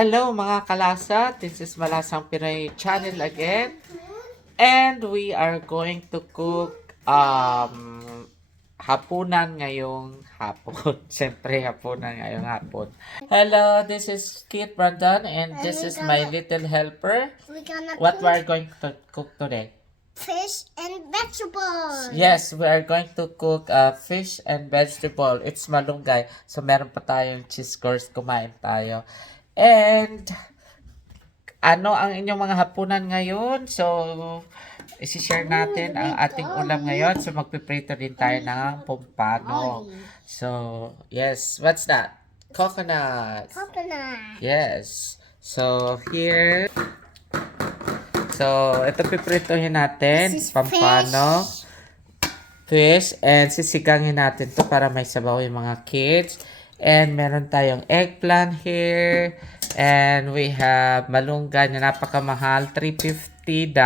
Hello mga kalasa, this is Malasang Pinoy channel again. And we are going to cook hapunan ngayong hapon. Siyempre hapunan ngayong hapon. Hello, this is Kit Brandon and this is my little helper. What we are going to cook today? Fish and vegetables. Yes, we are going to cook fish and vegetable. It's malunggay. So meron pa tayong cheese course, kumain tayo. And ano ang inyong mga hapunan ngayon? So, isi-share natin ang ating ulam ngayon. So, magpiprito din tayo ng pompano. So, yes. What's that? Coconut. Coconut. Yes. So, here. So, ito pipritohin natin. This is Pampano. Fish. And sisigangin natin to para may sabaw yung mga kids. And meron tayong eggplant here. And we have malunggay na napakamahal. $350.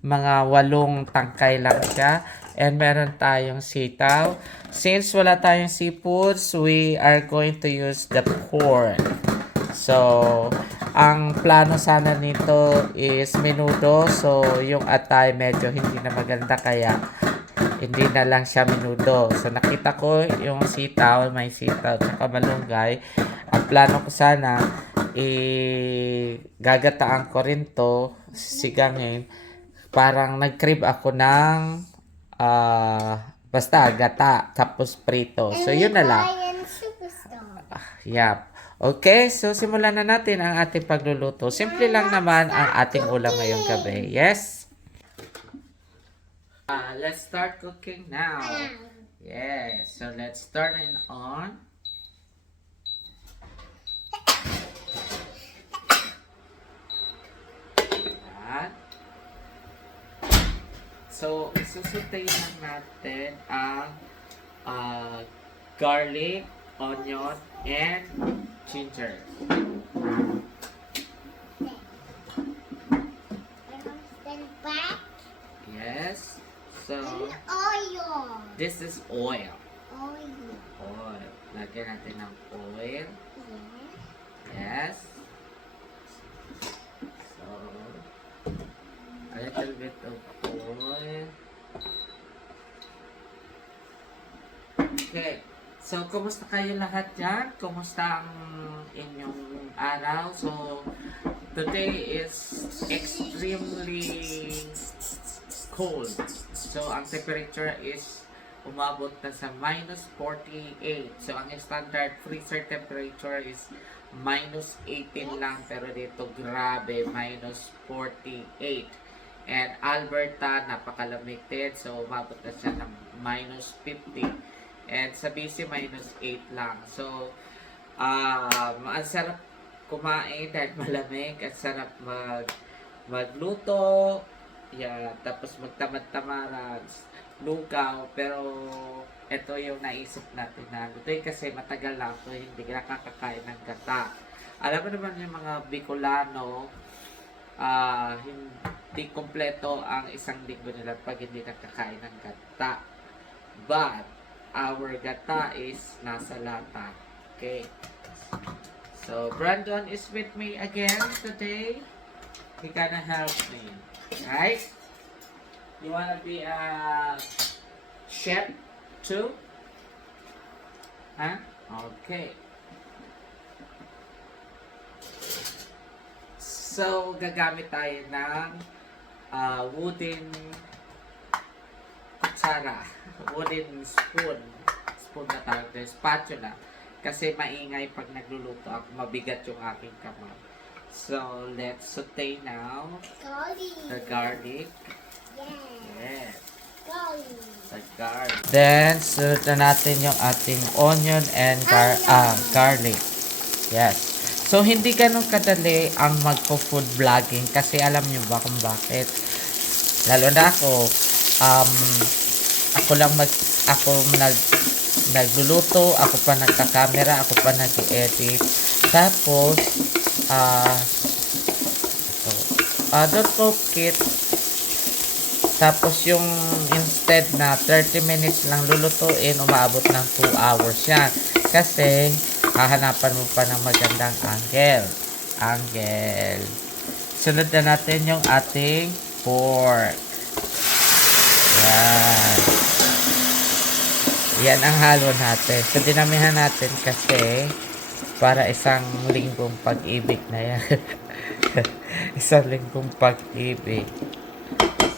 Mga 8 tangkay lang siya. And meron tayong sitaw. Since wala tayong seafoods, we are going to use the corn. So, ang plano sana nito is menudo. So, yung atay medyo hindi na maganda kaya hindi na lang siya menudo. So, nakita ko yung sitaw, may sitaw, tsaka malunggay. Ang plano ko sana, gagataan ko rin to, sigangin. Parang nag-crib ako ng, basta gata, tapos prito. So, yun na lang. Yep. Okay, so simulan na natin ang ating pagluluto. Simple lang naman ang ating ulam ngayong gabi. Yes? Let's start cooking now. Yes, so let's turn it on. Yan. So, isusutay lang natin ang garlic, onion, and ginger. Yes. So, Oil. this is oil. Oil. Oil. Lagyan natin ng oil. Yeah. Yes. So, a little bit of oil. Okay. So, kumusta kayo lahat dyan? Kumusta ang inyong araw? So, today is extremely cold. So, ang temperature is umabot na sa minus 48. So, ang standard freezer temperature is minus 18 lang. Pero dito, grabe, minus 48. And Alberta, napakalamig din. So, umabot na siya ng minus 50. And sa BC, minus 8 lang. So, ang sarap kumain dahil malamig. Ang sarap magluto. Yeah, tapos magtamad-tamaran. Lugaw. Pero, ito yung naisip natin na lutoy kasi matagal na ako hindi nakakakain ng gata. Alam mo naman yung mga Bicolano, hindi kompleto ang isang linggo nila pag hindi nakakain ng gata. But, our gata is nasa lata. Okay. So, Brandon is with me again today. He gonna help me. Right? You wanna be a chef too? Huh? Okay. So, gagamit tayo ng wooden kutsara, wooden spoon na tawag na, spatula. Kasi maingay pag nagluluto ako, mabigat yung aking kamay. So, let's saute now the garlic. Yes. The garlic. Then, sunod na natin yung ating onion and garlic. Yes. So, hindi ganun kadali ang magpo-food vlogging kasi alam nyo ba kung bakit? Lalo na ako nagluluto, ako pa nagka-camera, ako pa nag-edit. Tapos, don't cook it. Tapos yung instead na 30 minutes lang lulutuin, umaabot ng 2 hours yan. Kasi, hahanapan mo pa ng magandang angle. Angel. Sunod na natin yung ating pork. Yan. Yan ang halo natin. So, dinamihan natin kasi para isang linggong pag-ibig na yan. Isang linggong pag-ibig.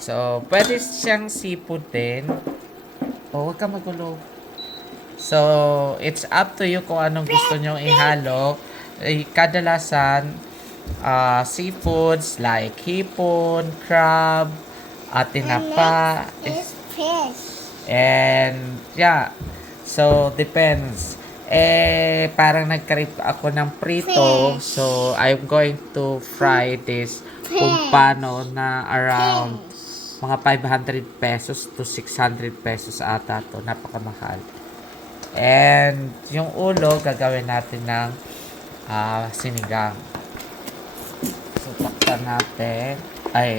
So, pwede siyang seafood din. O, huwag ka magulo. So, it's up to you kung anong gusto nyo ihalo. Kadalasan, seafoods like hipon, crab, tinapa, This fish. and yeah. So, depends. Parang nagkarip ako ng prito. Fish. So, I'm going to fry this kung paano na around mga 500 pesos to 600 pesos ata to. Napakamahal. And yung ulo, gagawin natin ng sinigang. So, takpan natin.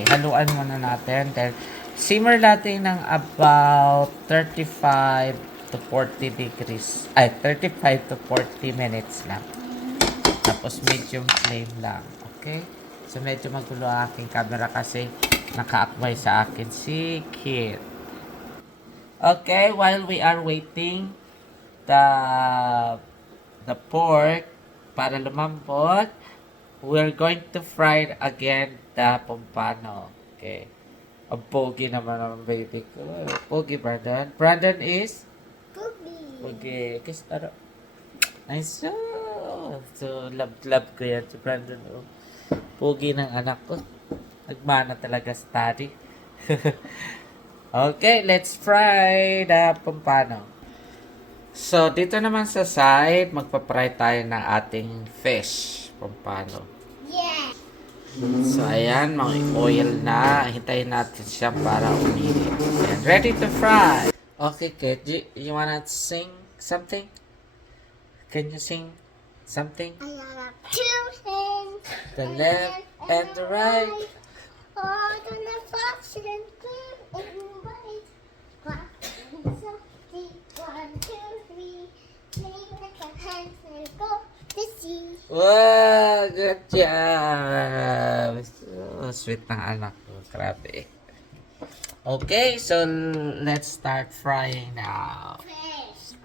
Haluan muna natin. Then, simmer natin ng about 35 to 40 degrees. 35 to 40 minutes lang. Tapos, medium flame lang. Okay? So, medyo magulo ang aking camera kasi nakaakbay sa akin si Kit. Okay, while we are waiting the pork para lumambot, we're going to fry again the pompano. Okay. Ang pogi naman ng baby ko. Pogi, Brandon. Brandon is? Poopy. Pogi. Kiss, nice. So, love ko yan si Brandon. Oh. Pogi ng anak ko. Nagmana talaga sa daddy. Okay, let's fry the pompano. So, dito naman sa side, magpa-fry tayo ng ating fish. Pompano. Yeah. So, ayan, mga oil na. Hintayin natin siya para uminit. Ayan, ready to fry. Okay, Kate, you wanna sing something? Can you sing something? I have two hands. The left and the right. All the left fox and clear and white. One, so deep. 1, 2, 3. Take the hands and go to sea. Wow, good job. So sweet ng anak ko. Grabe. Okay, so let's start frying now. Fish.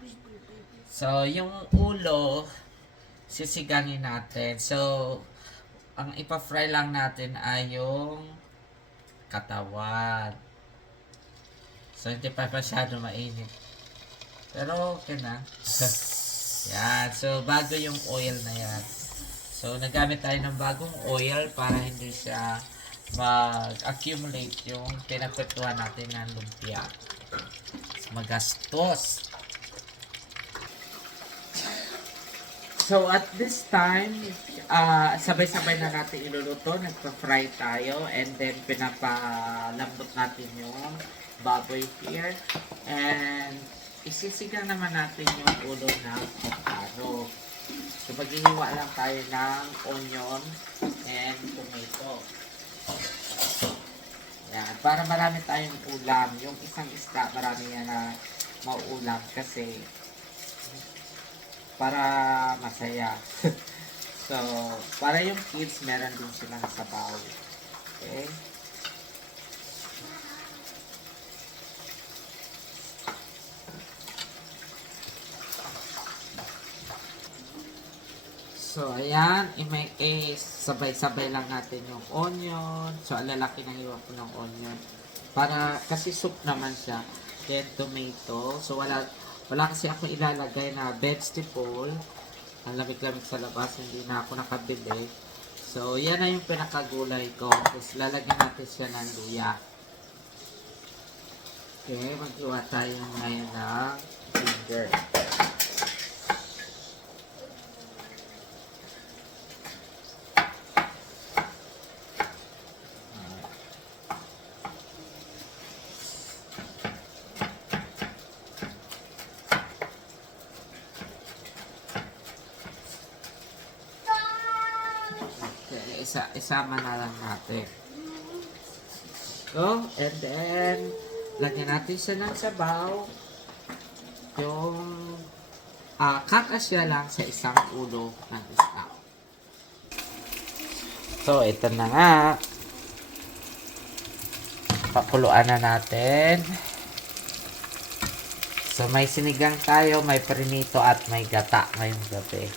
So, yung ulo, sisigangin natin. So, ang ipa-fry lang natin ay yung katawan. So, hindi pa masyado mainit. Pero, okay na. Yan. So, bago yung oil na yan. So, nagamit tayo ng bagong oil para hindi siya mag-accumulate yung pinagpituan natin ng lumpia. So, magastos. So, at this time, sabay-sabay na natin iluluto. Nagpa-fry tayo and then pinapalambot natin yung baboy here. And isisigang naman natin yung ulo ng avocado. So, maghihiwa lang tayo ng onion and tomato. Yan. Para marami tayong ulam. Yung isang isda, marami yan na mauulam kasi para masaya. So, para yung kids, meron din silang sabaw. Okay? So, ayan, sabay-sabay lang natin yung onion. So, ang lalaki ng iwan ko ng onion. Para, kasi soup naman siya. Then, tomato. So, wala kasi ako ilalagay na vegetable. Ang lamig-lamig sa labas, hindi na ako nakabili. So, yan na yung pinakagulay ko. Tapos, lalagyan natin siya ng luya. Okay, magluwa tayo ngayon ng ginger. Isama na lang natin. So, and then, lagyan natin siya ng sabaw. Yung, kakasya lang sa isang ulo ng isda. So, ito na nga. Pakuluan na natin. So, may sinigang tayo, may prinito at may gata ngayong gabi.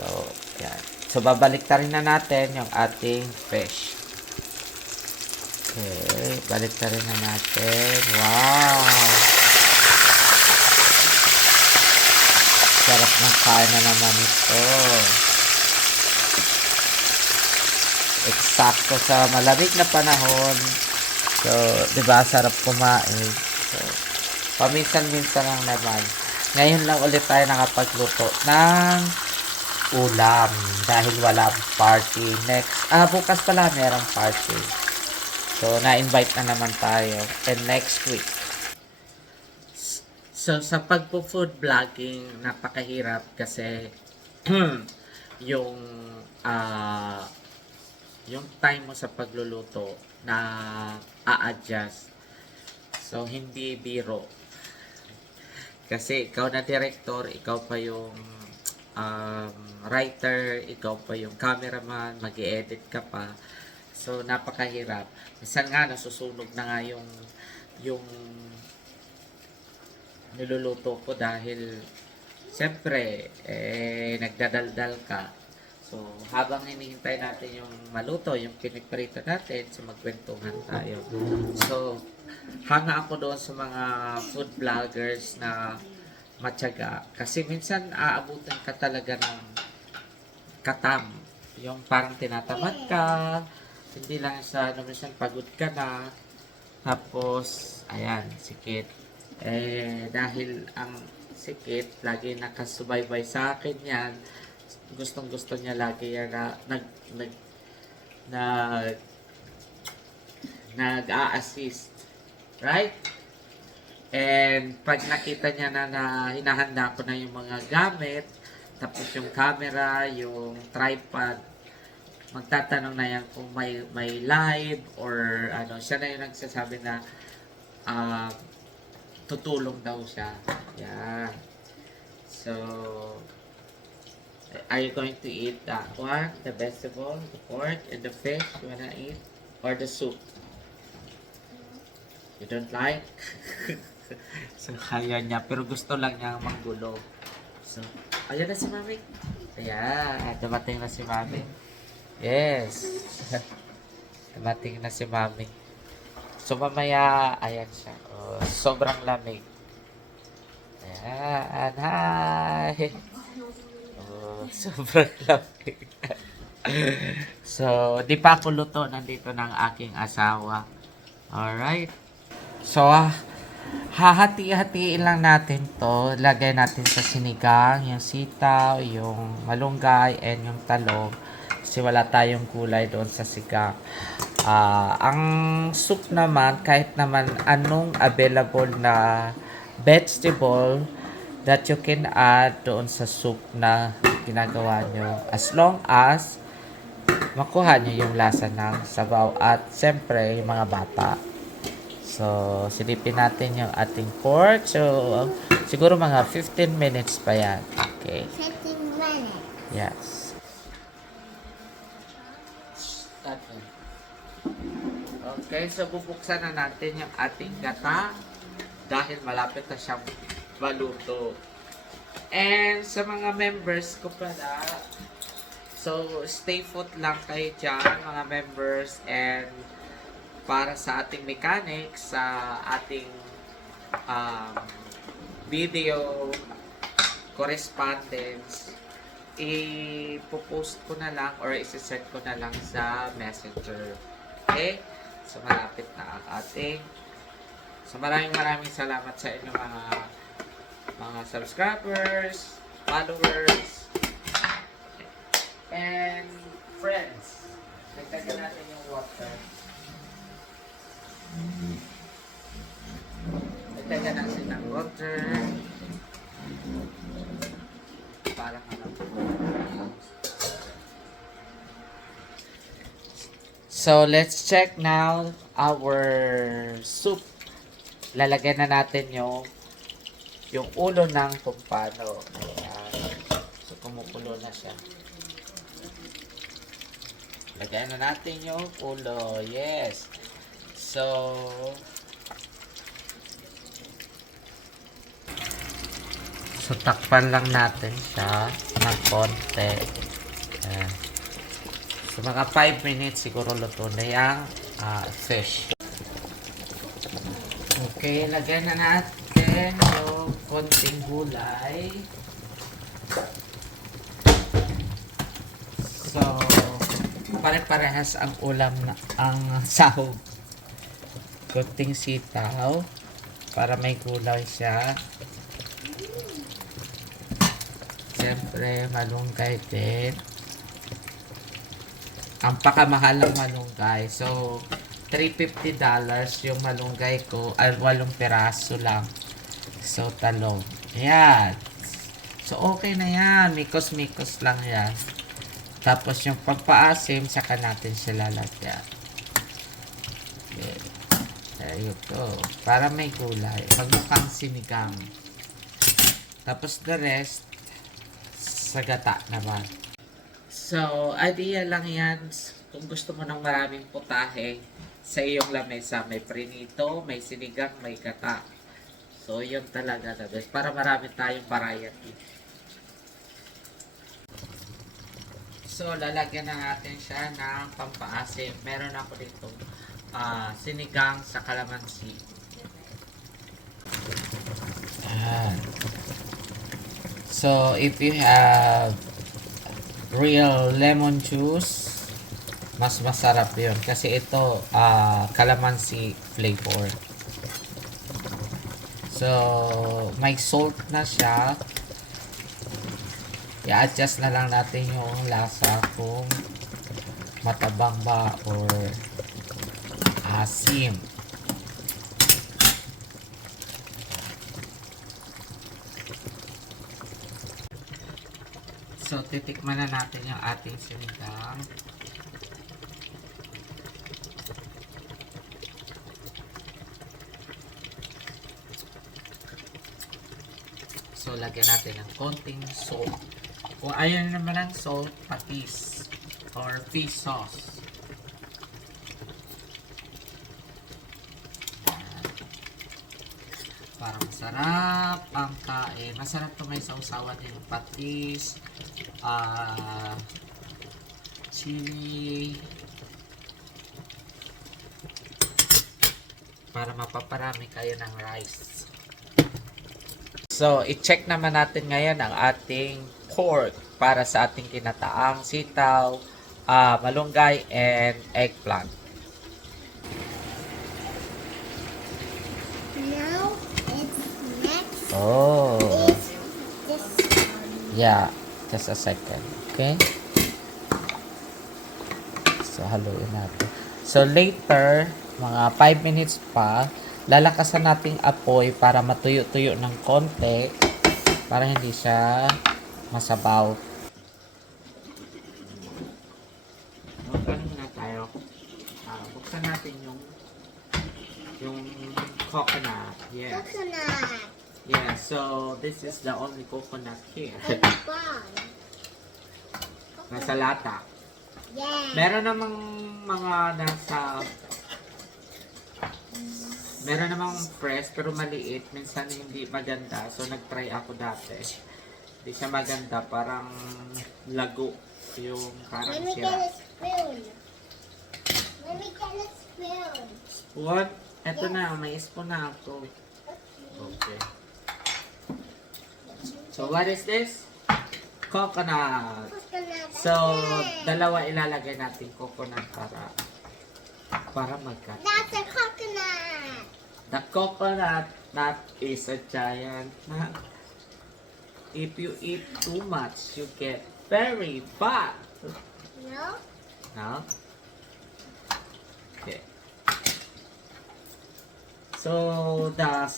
So, yan. So, babalik rin na natin yung ating fish. Okay, balik rin na natin. Wow! Sarap ng kain na naman ito. Eksakto sa malamig na panahon. So, di ba, sarap kumain. So, paminsan-minsan lang naman. Ngayon lang ulit tayo nakapagluto ng ulam dahil wala party. Bukas pala merong party. So, na-invite na naman tayo. And next week. So, sa pagpo-food vlogging, napakahirap kasi yung yung time mo sa pagluluto na a-adjust. So, hindi biro. Kasi ikaw na director, ikaw pa yung writer, ikaw pa yung cameraman, mag-i-edit ka pa. So, napakahirap. Minsan nga, nasusunog na nga yung niluluto ko dahil siyempre, nagdadaldal ka. So, habang hinihintay natin yung maluto, yung piniprito natin, so magkwentuhan tayo. So, hanga ako doon sa mga food vloggers na matyaga. Kasi minsan aabutan ka talaga ng katam. Yung parang tinatamad ka, hindi lang sa minsan pagod ka na. Tapos, ayan, sikit. Dahil ang sikit, lagi nakasubaybay sa akin yan. Gustong gusto niya lagi yan na nag-a-assist. Right? And pag nakita niya na hinahanda ko na yung mga gamit, tapos yung camera, yung tripod, magtatanong na yan kung may live or ano, siya na yung nagsasabi na tutulong daw siya. Yeah. So, are you going to eat that one? The vegetable, the pork, and the fish you wanna eat? Or the soup? You don't like? So, ayaw niya. Pero gusto lang niya manggulo. So, ayan na si Mami. Ayan. Dumating na si Mami. Yes. Dumating na si Mami. So, mamaya, ayan siya. Oh, sobrang lamig. Ayan. Hi. Oh, sobrang lamig. So, di pa ako luto. Nandito ng aking asawa. Alright. So, hahati-hatiin lang natin to. Lagay natin sa sinigang, yung sitaw, yung malunggay, and yung talong. Kasi wala tayong gulay doon sa sigang. Ang soup naman, kahit naman anong available na vegetable that you can add doon sa soup na ginagawa nyo. As long as makuha nyo yung lasa ng sabaw at siyempre yung mga bata. So, silipin natin yung ating pork. So, siguro mga 15 minutes pa yan. Okay. 15 minutes. Yes. Okay, so bubuksan na natin yung ating gata dahil malapit na siyang maluto. And sa mga members ko pala, so stay put lang kayo dyan mga members, and para sa ating mechanics, sa ating video correspondence, ipopost ko na lang or isi-set ko na lang sa messenger. Okay? So malapit na ang ating. So maraming salamat sa inyo mga subscribers, followers, and friends. Nagtagal natin yung water. Nagtagal natin ng water. Parang ano. So, let's check now our soup. Lalagyan na natin yung ulo ng kumpano. Ayan. So, kumukulo na siya. Lagyan na natin yung ulo. Yes. So, takpan lang natin siya ng konti. Ayan. So, mga 5 minutes siguro luto na yung fish. Okay, lagyan na natin yung konting gulay. So, pare-parehas ang ulam na ang sahog. Konting sitaw para may gulay siya. Siyempre, malunggay din. Ang pakamahal ng malunggay. So, $350 yung malunggay ko. Ay, 8 piraso lang. So, talong. Ayan. So, okay na yan. Mikos-mikos lang yan. Tapos, yung pagpaasim, saka natin siya lalagyan. Okay. There you go. Para may gulay. Magmukhang sinigang. Tapos, the rest, sa gata naman. So, idea lang yan. Kung gusto mo ng maraming putahe sa iyong lamesa, may prinito, may sinigang, may gata. So, yun talaga na best. Para marami tayong variety. So, lalagyan na natin siya ng pampaasim. Meron ako dito sinigang sa kalamansi. Ayan. So, if you have real lemon juice, mas masarap yun. Kasi ito, calamansi flavor. So, may salt na siya. I-adjust na lang natin yung lasa kung matabang ba or asim. So, titikman na natin yung ating sinigang. So, lagyan natin ng konting salt. Kung ayaw naman ng salt, patis or fish sauce. Para masarap ang kain. Masarap to may sausawan yung patis, chili, para mapaparami kayo ng rice. So, i-check naman natin ngayon ang ating pork para sa ating kinataang sitaw, malunggay, and eggplant. Now it's next. Oh, Is this one. yeah. Just a second. Okay? So, haluin natin. So, later, mga 5 minutes pa, lalakasan nating apoy para matuyo-tuyo ng konti para hindi siya masabaw. Ano muna tayo? Buksan natin yung coconut. Yes. Coconut. Yeah, so this is the only coconut here. And bun. Nasa lata. Yeah. Meron namang mga meron namang fresh pero maliit. Minsan hindi maganda. So nag-try ako dati. Hindi siya maganda. Parang lago. Yung parang Let me get sira. a spoon. Let me get a spoon. What? Eto na. May spoon na ako. Okay. So what is this? Coconut. Coconut. So, again. dalawa ilalagay natin coconut para magkat. That's a coconut. The coconut nut is a giant nut. If you eat too much, you get very fat. No? No? Okay. So, the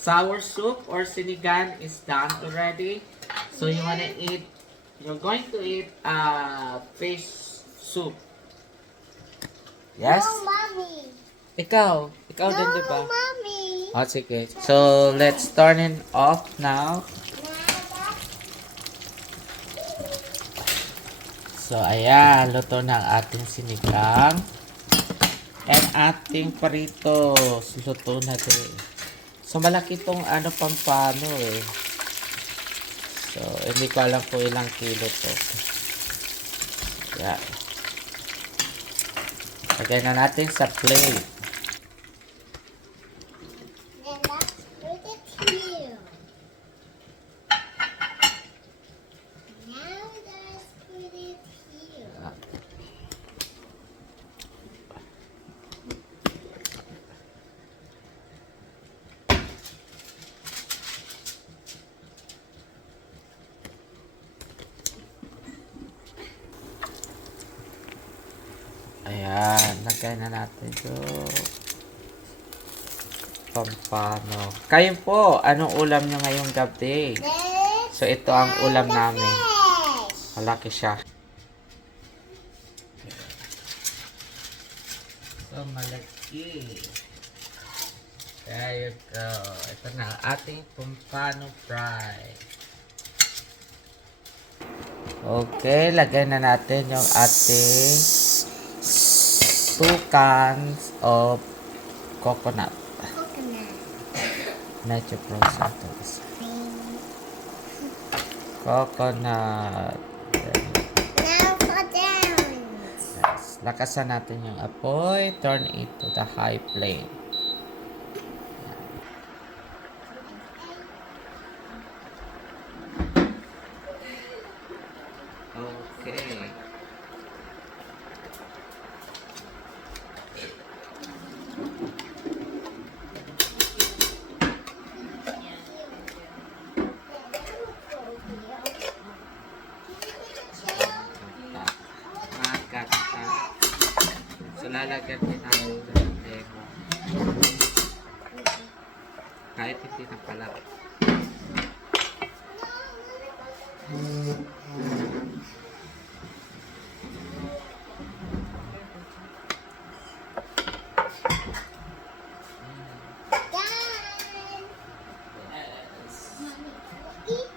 sour soup or sinigang is done already. So, you're going to eat fish soup. Yes? No, mommy. Ikaw din, di ba? No, mommy. Oh, sige. So, let's turn it off now. So, ayan. Luto na ang ating sinigang. And ating paritos. Luto na din. So, malaki itong pampano eh. So, hindi ko alam kung ilang kilo to. Yan. Lagay na natin sa plate. And let's put it here. Now let's put it here. Ayan. Lagay na natin ito. Pampano. Kayo po, anong ulam nyo ngayong gabi? Let's So, ito ang ulam the namin. fish. Malaki siya. So, malaki. There you go. Ito na ang ating pampano fry. Okay, lagay na natin yung ating 2 cans of coconut. Coconut. Medyo frozen to. Coconut. Now for dance. Yes. Lakasan natin yung apoy. Turn it to the high flame. Okay. Magkata. So, lalagyan din natin ng lemon. Kahit hindi na pala. Done. Eat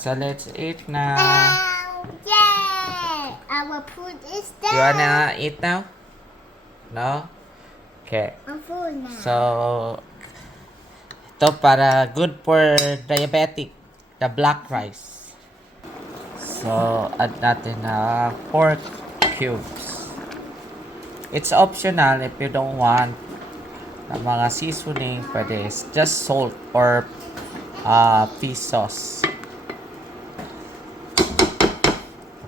So let's eat na. now. Yay! Our food is done. You wanna eat now? No? Okay. I'm full now. So, ito para good for diabetic. The black rice. So, add natin na pork cubes. It's optional if you don't want na mga seasoning, pwede just salt or fish sauce.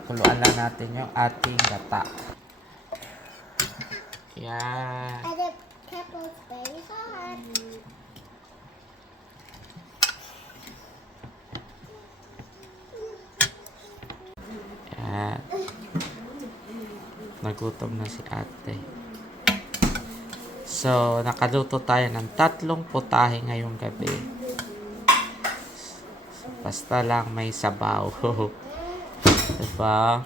Pakuluan lang natin yung ating gata. Yan. And the pepper's very hot. Yan. Nagutom na si ate. So, nakaluto tayo ng 3 putahe ngayong gabi. Basta lang may sabaw. Diba?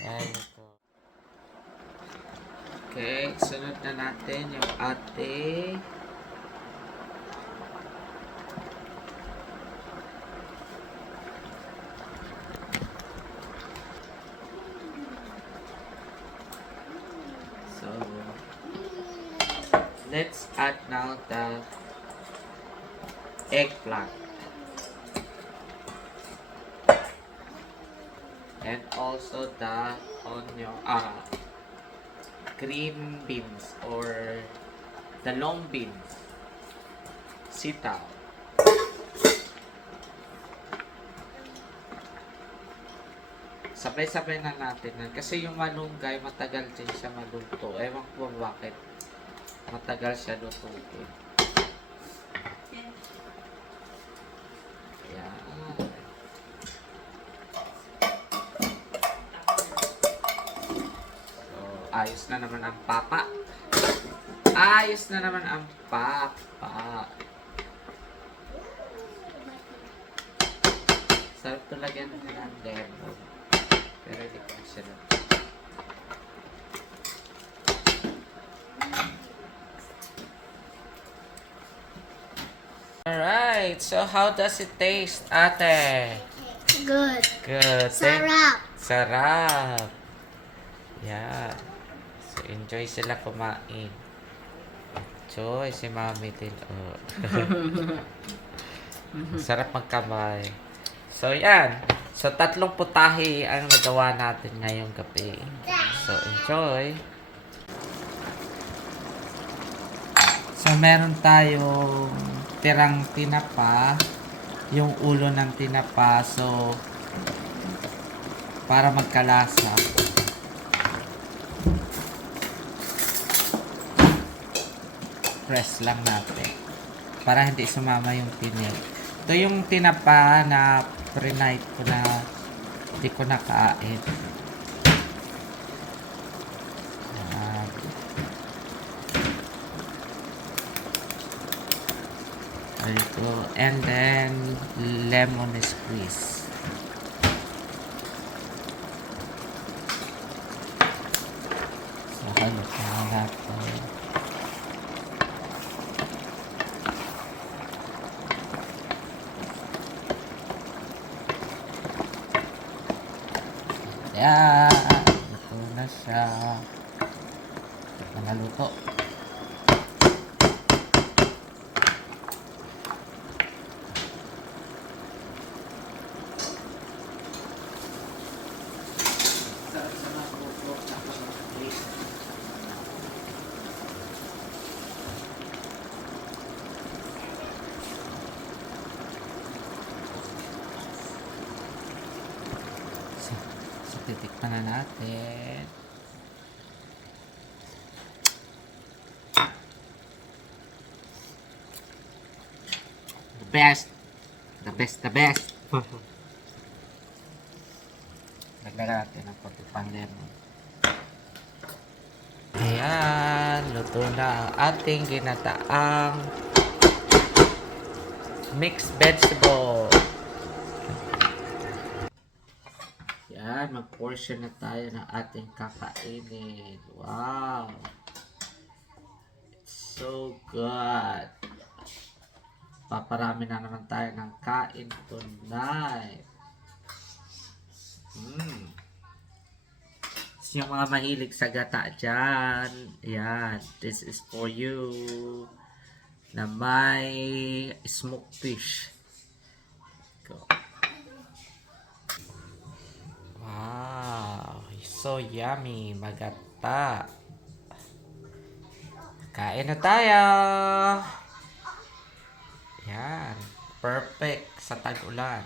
Ayan ito. Okay, sunod na natin yung ating let's add now the eggplant. And also the onion, green beans or the long beans. Sitaw. Sabay-sabay na natin yan. Kasi yung malunggay, matagal din siya maluto. Ewan ko bakit. Matagal siya lutuin. Ayan. So, ayos na naman ang papa. Ayos na naman ang papa. Sarap to lagyan ng lemon. Pero hindi ko siya lang. Alright. right. So, how does it taste, ate? Good. Good. Sarap. Sarap. Yeah. So, enjoy sila kumain. Enjoy si mami din. Oh. Sarap magkamay. So, yan. So, 3 putahe ang nagawa natin ngayong gabi. So, enjoy. So, meron tayong tirang tinapa. Yung ulo ng tinapa. So, para magkalasa. Press lang natin. Para hindi sumama yung tinik. Ito yung tinapa na pre-night ko na hindi ko nakain. Ayan. Ito. And then, lemon squeeze. So, halot na natin. Ayan. Ito na siya. Ito na luto. So, titikman na natin. The best. The best, the best. Lagyan natin ng konti pang lemon. Ayan, luto na ang ating ginataang mixed vegetable. Yan, mag-portion na tayo ng ating kakainin. Wow! It's so good. Paparami na naman tayo ng kain tonight. So, yung mga mahilig sa gata dyan, yan, this is for you na may smoked fish. Go. Wow, so yummy, magata. Kain na tayo. Yan, perfect sa tag-ulan.